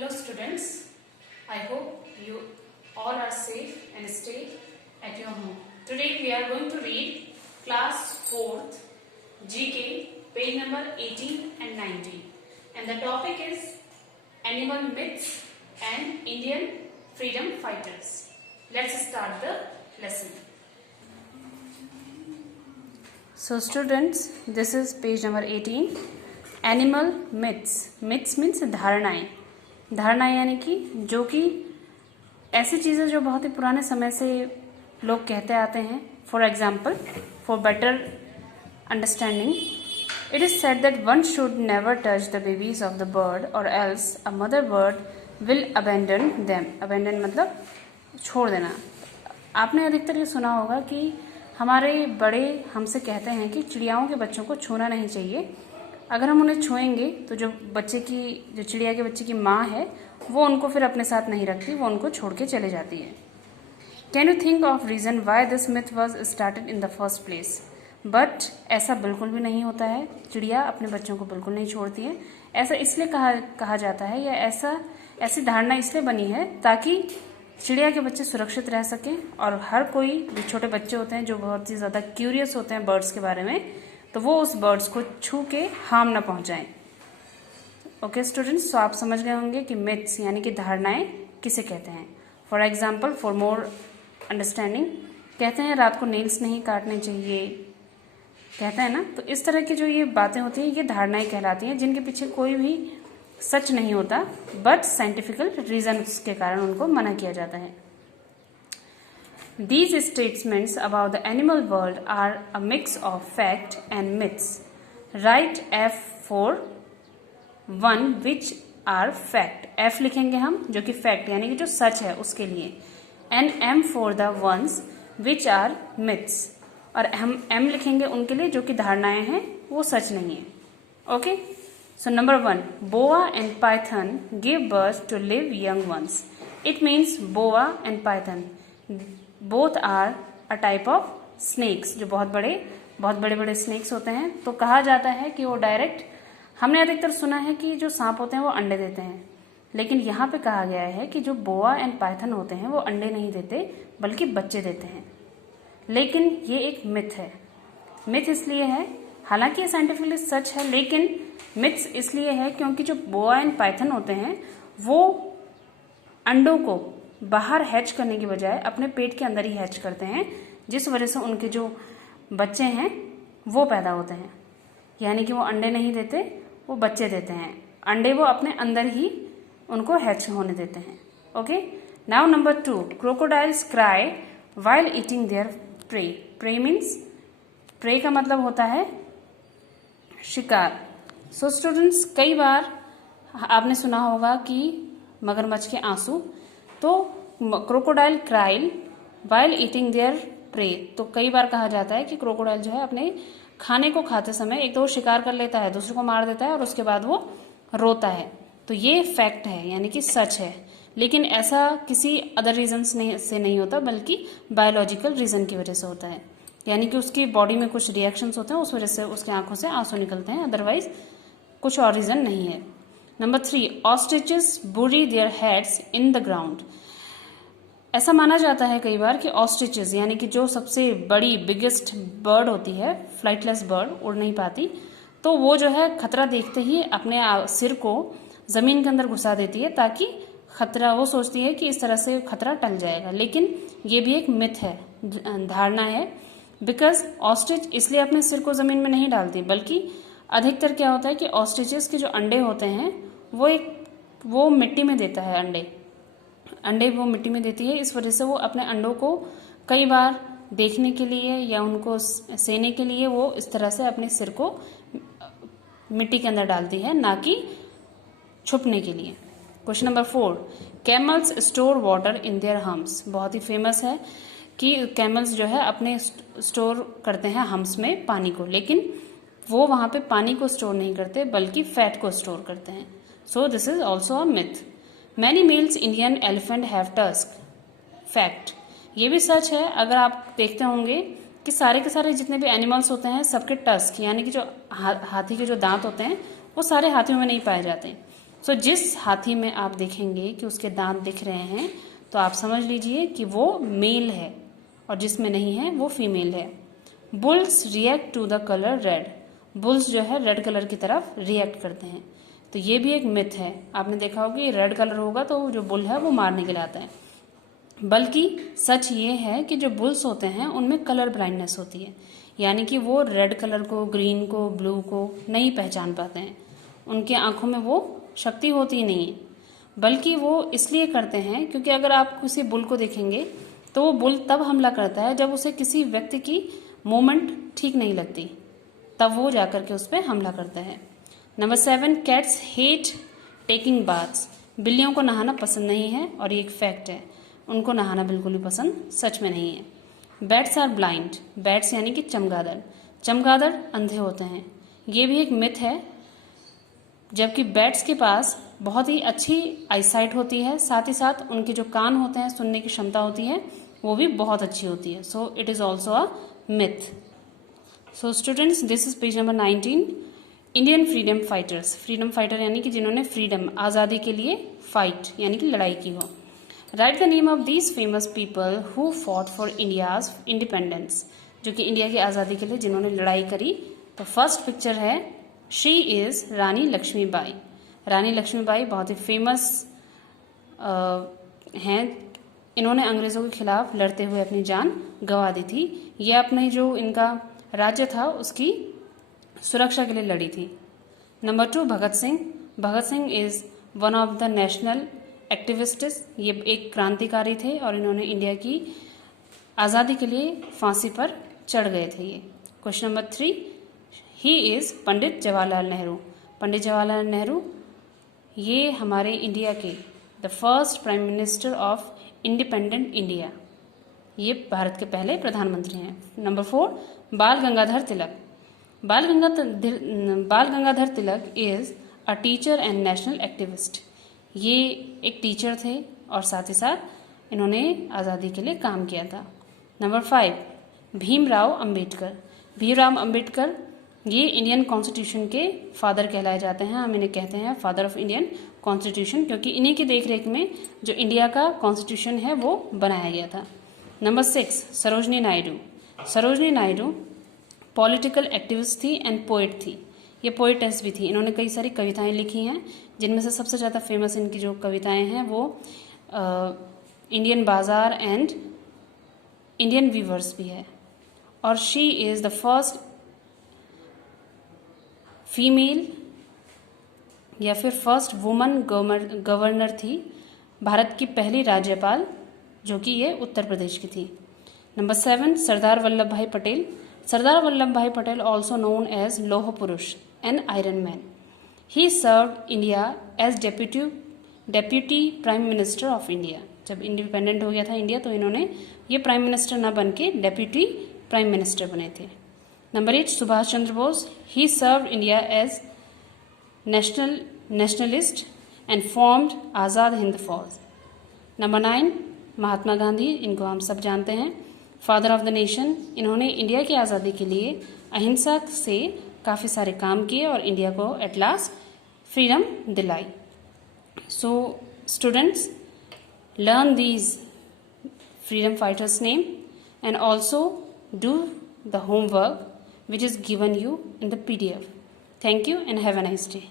Hello students, I hope you all are safe and stay at your home. Today we are going to read class 4th GK page number 18 and 19 and the topic is animal myths and Indian freedom fighters. Let's start the lesson. So students, this is page number 18. Animal myths means धारणाएं यानी कि जो कि ऐसी चीज़ें जो बहुत ही पुराने समय से लोग कहते आते हैं. For example, for better understanding, it is said that one should never touch the babies of the bird और else a mother bird will abandon them. Abandon मतलब छोड़ देना. आपने अधिकतर ये सुना होगा कि हमारे बड़े हमसे कहते हैं कि चिड़ियाओं के बच्चों को छूना नहीं चाहिए. अगर हम उन्हें छुएंगे तो जो चिड़िया के बच्चे की माँ है वो उनको फिर अपने साथ नहीं रखती, वो उनको छोड़ के चले जाती है. Can you think of reason why this myth was started in the first place? But ऐसा बिल्कुल भी नहीं होता है. चिड़िया अपने बच्चों को बिल्कुल नहीं छोड़ती है. ऐसा इसलिए कहा जाता है या ऐसी धारणा इसलिए बनी है ताकि चिड़िया के बच्चे सुरक्षित रह सकें और हर कोई जो छोटे बच्चे होते हैं जो बहुत ही ज़्यादा क्यूरियस होते हैं बर्ड्स के बारे में, तो वो उस बर्ड्स को छू के हार्म ना पहुंचाएं. ओके स्टूडेंट्स, तो आप समझ गए होंगे कि मिथ्स यानी कि धारणाएं किसे कहते हैं. For example, for more understanding, कहते हैं रात को नेल्स नहीं काटने चाहिए, कहते हैं ना. तो इस तरह की जो ये बातें होती हैं ये धारणाएं कहलाती हैं जिनके पीछे कोई भी सच नहीं होता, बट साइंटिफिकल रीजन के कारण उनको मना किया जाता है. These statements about the animal world are a mix of fact and myths. Write F for one which are fact. F लिखेंगे हम जो कि fact यानी कि जो सच है उसके लिए, and M for the ones which are myths. और हम M लिखेंगे उनके लिए जो कि धारणाएं हैं वो सच नहीं है. Okay? So number 1, boa and python give birth to live young ones. It means boa and python both are a type of snakes, जो बहुत बड़े बड़े स्नेक्स होते हैं. तो कहा जाता है कि वो डायरेक्ट, हमने अधिकतर सुना है कि जो सांप होते हैं वो अंडे देते हैं, लेकिन यहाँ पे कहा गया है कि जो बोआ एंड पाइथन होते हैं वो अंडे नहीं देते बल्कि बच्चे देते हैं. लेकिन ये एक मिथ है. मिथ इसलिए है, हालांकि ये साइंटिफिकली सच है, लेकिन मिथ्स इसलिए है क्योंकि जो बोआ एंड पाइथन होते हैं वो अंडों को बाहर हैच करने की बजाय अपने पेट के अंदर ही हैच करते हैं, जिस वजह से उनके जो बच्चे हैं वो पैदा होते हैं. यानी कि वो अंडे नहीं देते, वो बच्चे देते हैं. अंडे वो अपने अंदर ही उनको हैच होने देते हैं. Okay, now number 2, crocodiles cry while eating their prey. Prey means, prey का मतलब होता है शिकार. सो स्टूडेंट्स, कई बार आपने सुना होगा कि मगरमच्छ के आंसू. तो crocodile cry while eating their prey, तो कई बार कहा जाता है कि क्रोकोडाइल जो है अपने खाने को खाते समय एक तो वो शिकार कर लेता है, दूसरे को मार देता है और उसके बाद वो रोता है. तो ये फैक्ट है यानी कि सच है, लेकिन ऐसा किसी अदर रीजन से नहीं होता बल्कि बायोलॉजिकल रीजन की वजह से होता है. यानी कि उसकी बॉडी में कुछ रिएक्शंस होते हैं, उस वजह से उसकी आंखों से आंसू निकलते हैं, अदरवाइज कुछ और रीजन नहीं है. नंबर 3, ऑस्ट्रिचेस बुरी their heads in the ground. ऐसा माना जाता है कई बार कि ऑस्ट्रिचेस यानी कि जो सबसे बड़ी बिगेस्ट बर्ड होती है, फ्लाइटलेस बर्ड, उड़ नहीं पाती, तो वो जो है खतरा देखते ही अपने सिर को जमीन के अंदर घुसा देती है ताकि खतरा, वो सोचती है कि इस तरह से खतरा टल जाएगा. लेकिन ये भी एक मिथ है, धारणा है. बिकॉज ऑस्ट्रिच इसलिए अपने सिर को जमीन में नहीं डालती, बल्कि अधिकतर क्या होता है कि ऑस्ट्रिचेस के जो अंडे होते हैं वो मिट्टी में देता है. अंडे वो मिट्टी में देती है, इस वजह से वो अपने अंडों को कई बार देखने के लिए या उनको सेने के लिए वो इस तरह से अपने सिर को मिट्टी के अंदर डालती है, ना कि छुपने के लिए. Question number 4, camels store water in their humps. बहुत ही फेमस है कि कैमल्स जो है अपने स्टोर करते हैं हम्स में पानी को, लेकिन वो वहाँ पे पानी को स्टोर नहीं करते बल्कि फैट को स्टोर करते हैं. So this is also a myth. Many males Indian elephant have tusk. Fact, ये भी सच है. अगर आप देखते होंगे कि सारे के सारे जितने भी एनिमल्स होते हैं सबके टस्क यानी कि जो हाथी के जो दांत होते हैं वो सारे हाथियों में नहीं पाए जाते. सो जिस हाथी में आप देखेंगे कि उसके दांत दिख रहे हैं तो आप समझ लीजिए कि वो मेल है, और जिसमें नहीं है वो फीमेल है। Bulls react to the colour red, bulls जो है रेड कलर की तरफ रिएक्ट करते हैं। तो ये भी एक मिथ है, आपने देखा होगा कि रेड कलर होगा तो जो बुल है वो मारने के लिए आता है, बल्कि सच ये है कि जो बुल्स होते हैं उनमें कलर ब्लाइंडनेस होती है, यानी कि वो रेड कलर को, ग्रीन को, ब्लू को नहीं पहचान पाते हैं, उनके आंखों में वो शक्ति होती ही नहीं है, बल्कि वो इसलिए करते हैं क्योंकि अगर आप किसी बुल को देखेंगे तो वो बुल तब हमला करता है जब उसे किसी व्यक्ति की मूवमेंट ठीक नहीं लगती, तब वो जाकर के उस पर हमला करता है। Number 7, cats hate taking baths, बिल्लियों को नहाना पसंद नहीं है, और ये एक फैक्ट है, उनको नहाना बिल्कुल भी पसंद सच में नहीं है। बैट्स आर ब्लाइंड, बैट्स यानी कि चमगादड़, चमगादड़ अंधे होते हैं, ये भी एक मिथ है, जबकि बैट्स के पास बहुत ही अच्छी आईसाइट होती है, साथ ही साथ उनके जो कान होते हैं, सुनने की क्षमता होती है, वो भी बहुत अच्छी होती है। So it is also a myth. So students, this is page number 19। Indian freedom fighters, freedom fighter यानी कि जिन्होंने फ्रीडम, आज़ादी के लिए फाइट यानी कि लड़ाई की हो। Right the name of these famous people who fought for India's independence, जो कि इंडिया की आज़ादी के लिए जिन्होंने लड़ाई करी। तो फर्स्ट पिक्चर है, शी इज़ रानी लक्ष्मीबाई। रानी लक्ष्मीबाई बहुत ही फेमस हैं, इन्होंने अंग्रेज़ों के खिलाफ लड़ते हुए अपनी जान गंवा दी थी। ये अपने जो इनका राज्य था उसकी सुरक्षा के लिए लड़ी थी। Number 2, Bhagat Singh. Bhagat Singh is one of the national activists, ये एक क्रांतिकारी थे और इन्होंने इंडिया की आज़ादी के लिए फांसी पर चढ़ गए थे ये। Question number 3, he is Pandit Jawaharlal Nehru. Pandit Jawaharlal Nehru ये हमारे इंडिया के the first prime minister of independent India, ये भारत के पहले प्रधानमंत्री हैं। नंबर 4, बाल Gangadhar Tilak. Bal Gangadhar Tilak is a teacher and national activist, ये एक टीचर थे और साथ ही साथ इन्होंने आज़ादी के लिए काम किया था। नंबर 5, भीमराव अंबेडकर। भीमराव अंबेडकर ये इंडियन कॉन्स्टिट्यूशन के फादर कहलाए जाते हैं, हम इन्हें कहते हैं फादर ऑफ इंडियन कॉन्स्टिट्यूशन, क्योंकि इन्हीं की देखरेख में जो इंडिया का कॉन्स्टिट्यूशन है वो बनाया गया था। Number 6, Sarojini Naidu. Sarojini Naidu political activist थी एंड पोइट थी, ये पोइटेस भी थी, इन्होंने कई सारी कविताएं लिखी हैं, जिनमें से सबसे ज़्यादा फेमस इनकी जो कविताएं हैं वो इंडियन बाज़ार एंड इंडियन वीवर्स भी है। और she is the first female या फिर फर्स्ट वुमन गवर्नर थी, भारत की पहली राज्यपाल, जो कि ये उत्तर प्रदेश की थी। नंबर 7, सरदार वल्लभ भाई पटेल। सरदार वल्लभ भाई पटेल ऑल्सो नोन एज लौह पुरुष and iron man. He served India as deputy prime minister of India. जब इंडिपेंडेंट हो गया था इंडिया तो इन्होंने ये प्राइम मिनिस्टर ना बन के डेप्यूटी प्राइम मिनिस्टर बने थे। Number 8, Subhash Chandra Bose. He served India as nationalist and formed Azad Hind Fauj. Number 9, Mahatma Gandhi, इनको हम सब जानते हैं, फादर ऑफ द नेशन। इन्होंने इंडिया की आज़ादी के लिए अहिंसा से काफ़ी सारे काम किए और इंडिया को एट लास्ट फ्रीडम दिलाई। So students, learn these freedom fighters name and also do the homework which is given you in the PDF. Thank you and have a nice day.